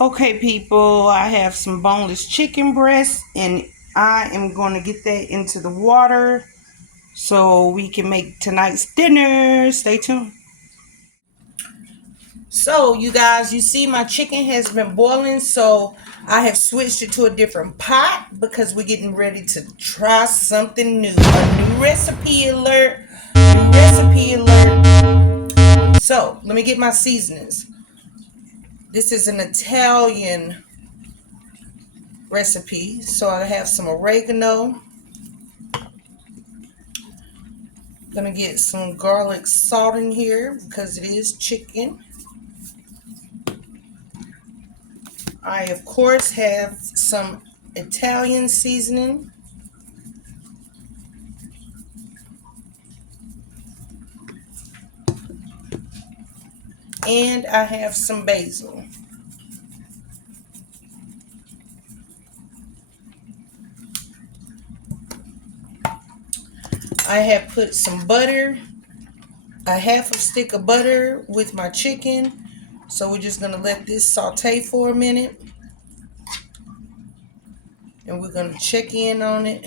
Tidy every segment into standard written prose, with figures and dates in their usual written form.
Okay, people, I have some boneless chicken breast, and I am going to get that into the water so we can make tonight's dinner. Stay tuned. So, you guys, you see my chicken has been boiling, so I have switched it to a different pot because we're getting ready to try something new. A new recipe alert. New recipe alert. So, let me get my seasonings. This is an Italian recipe, so I have some oregano. Gonna get some garlic salt in here because it is chicken. I of course have some Italian seasoning. And I have some basil. I have put some butter, a half a stick of butter with my chicken. So we're just gonna let this saute for a minute. And we're gonna check in on it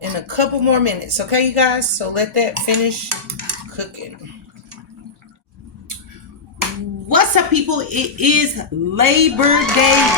in a couple more minutes. Okay, you guys? So let that finish cooking. What's up, people? It is Labor Day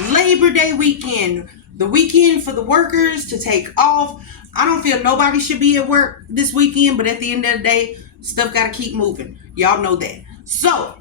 weekend. Labor Day weekend. The weekend for the workers to take off. I don't feel nobody should be at work this weekend, but at the end of the day, stuff got to keep moving. Y'all know that. So,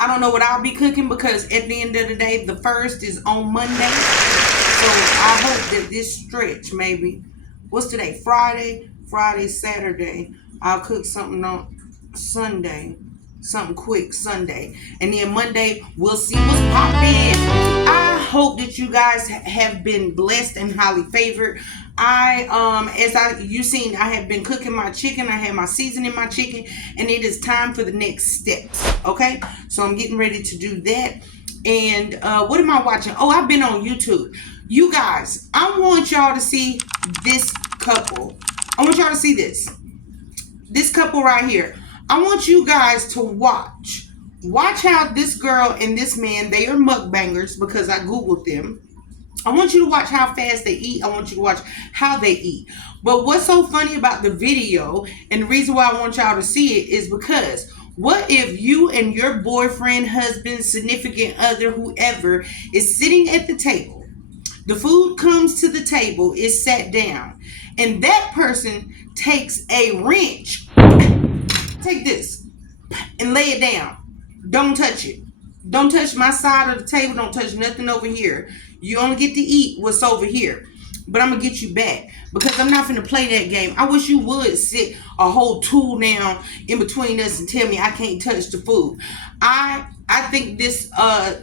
I don't know what I'll be cooking because at the end of the day, the first is on Monday. So, I hope that this stretch, maybe, what's today? Friday, Saturday. I'll cook something on Sunday. Something quick Sunday, and then Monday we'll see what's popping. I hope that you guys have been blessed and highly favored. You seen, I have been cooking my chicken. I have my seasoning my chicken, and it is time for the next steps. Okay, so I'm getting ready to do that. And what am I watching? Oh, I've been on YouTube. You guys, I want y'all to see this couple. I want y'all to see this couple right here. I want you guys to watch how this girl and this man, they are mukbangers because I googled them. I want you to watch how fast they eat. I want you to watch how they eat. But what's so funny about the video, and the reason why I want y'all to see it, is because what if you and your boyfriend, husband, significant other, whoever is sitting at the table, the food comes to the table, is sat down, and that person takes a wrench, take this and lay it down. Don't touch it. Don't touch my side of the table. Don't touch nothing over here. You only get to eat what's over here. But I'm going to get you back because I'm not going to play that game. I wish you would sit a whole tool down in between us and tell me I can't touch the food. I think this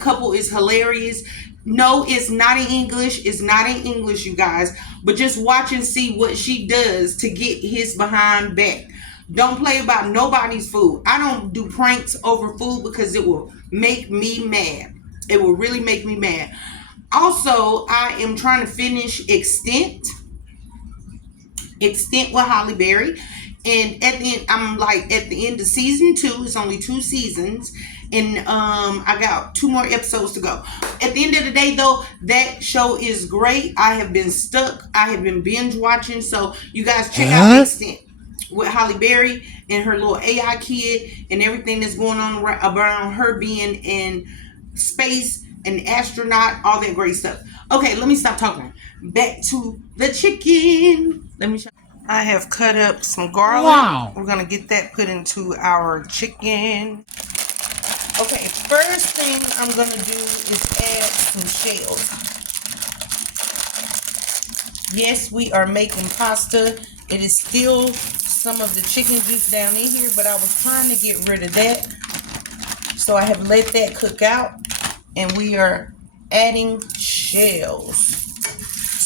couple is hilarious. No, it's not in English. It's not in English, you guys. But just watch and see what she does to get his behind back. Don't play about nobody's food. I don't do pranks over food because it will make me mad. It will really make me mad. Also, I am trying to finish Extent with Holly Berry. And at the end, I'm like at the end of season 2. It's only 2 seasons. And I got 2 more episodes to go. At the end of the day, though, that show is great. I have been stuck. I have been binge watching. So you guys check out Extent with Holly Berry and her little AI kid and everything that's going on around her being in space, an astronaut, all that great stuff. Okay, let me stop talking. Back to the chicken. Let me show. I have cut up some garlic. Wow. We're going to get that put into our chicken. Okay, first thing I'm going to do is add some shells. Yes, we are making pasta. It is still some of the chicken juice down in here, but I was trying to get rid of that. So I have let that cook out, and we are adding shells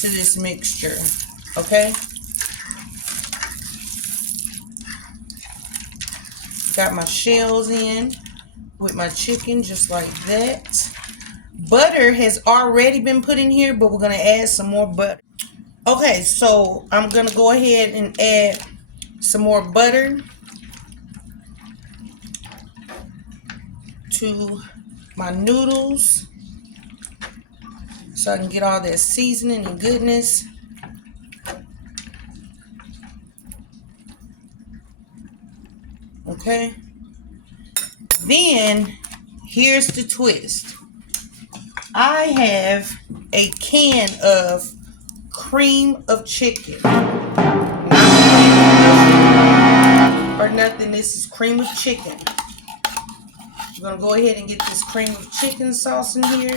to this mixture. Okay? Got my shells in with my chicken just like that. Butter has already been put in here, but we're going to add some more butter. Okay, so I'm going to go ahead and add some more butter into my noodles so I can get all that seasoning and goodness. Okay. Then here's the twist. I have a can of cream of chicken. Not or nothing. This is cream of chicken. I'm gonna go ahead and get this cream of chicken sauce in here.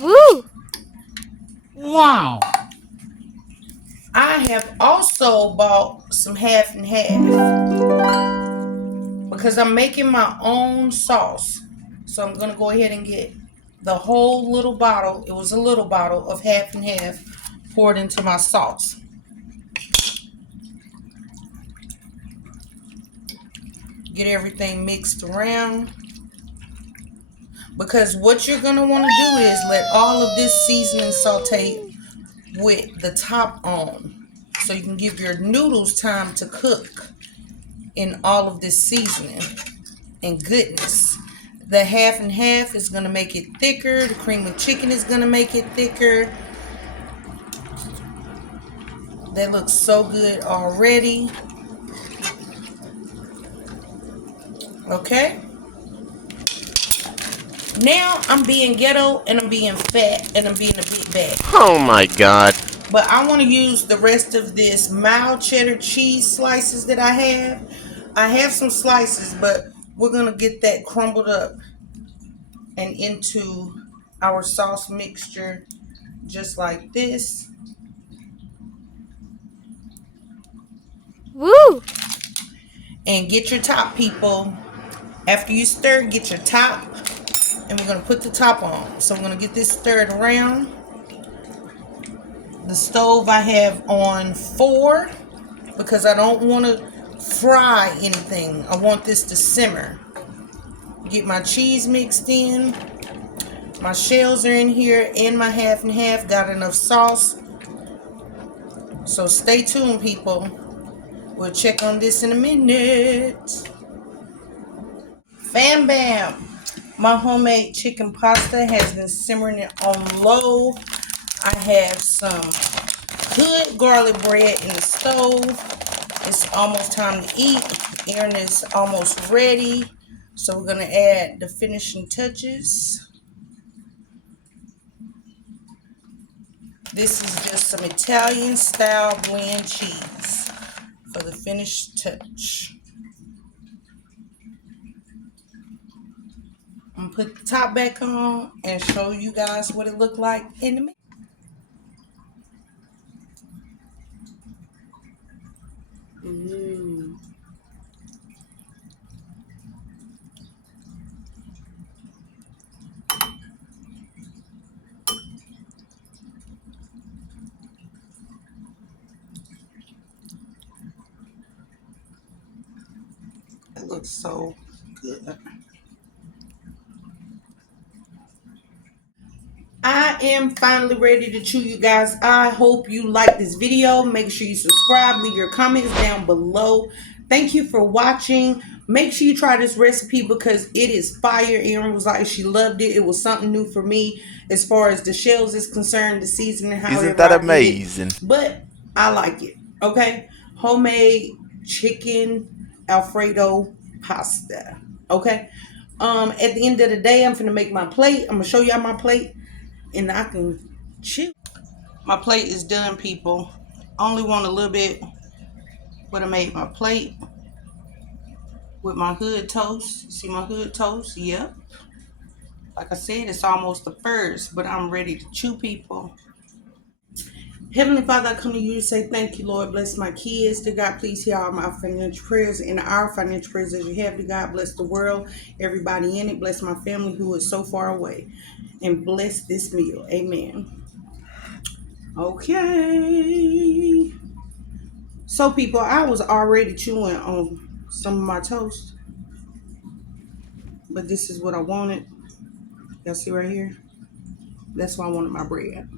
Woo! Wow. I have also bought some half and half because I'm making my own sauce. So I'm gonna go ahead and get the whole little bottle. It was a little bottle of half and half poured into my sauce. Get everything mixed around. Because what you're going to want to do is let all of this seasoning saute with the top on. So you can give your noodles time to cook in all of this seasoning and goodness. The half and half is going to make it thicker. The cream of chicken is going to make it thicker. That looks so good already. Okay. Now I'm being ghetto and I'm being fat and I'm being a big bag. Oh my God. But I want to use the rest of this mild cheddar cheese slices that I have. I have some slices, but we're going to get that crumbled up and into our sauce mixture just like this. Woo! And get your top, people. After you stir, get your top. And we're going to put the top on. So I'm going to get this stirred around. The stove I have on 4 because I don't want to fry anything. I want this to simmer. Get my cheese mixed in. My shells are in here and my half and half. Got enough sauce. So stay tuned, people. We'll check on this in a minute. Bam bam. My homemade chicken pasta has been simmering on low. I have some good garlic bread in the stove. It's almost time to eat. Aaron is almost ready. So we're going to add the finishing touches. This is just some Italian style blend cheese for the finished touch. I'm going to put the top back on and show you guys what it looked like in the minute. It looks so good. I am finally ready to chew, you guys. I hope you like this video. Make sure you subscribe. Leave your comments down below. Thank you for watching. Make sure you try this recipe because it is fire. Erin was like, she loved it. It was something new for me as far as the shells is concerned, the seasoning, however. Isn't that amazing? But I like it. Okay. Homemade chicken Alfredo pasta. Okay. At the end of the day, I'm finna make my plate. I'm gonna show y'all my plate. And I can chew. My plate is done, people. Only want a little bit, but I made my plate with my hood toast. See my hood toast? Yep. Like I said, it's almost the first, but I'm ready to chew, people. Heavenly Father, I come to you to say thank you, Lord. Bless my kids. Dear God, please hear all my financial prayers and our financial prayers as you have. Dear God, bless the world, everybody in it. Bless my family who is so far away. And bless this meal. Amen. Okay. So, people, I was already chewing on some of my toast. But this is what I wanted. Y'all see right here? That's why I wanted my bread.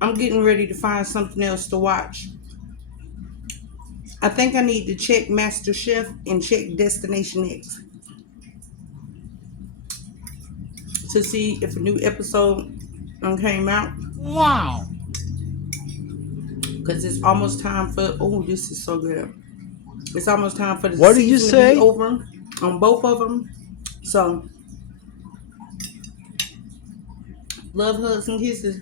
I'm getting ready to find something else to watch. I think I need to check Master Chef and check Destination X to see if a new episode came out. Wow. Because it's almost time for. Oh, this is so good. It's almost time for the What did you season to be say? over on both of them. So, love, hugs, and kisses.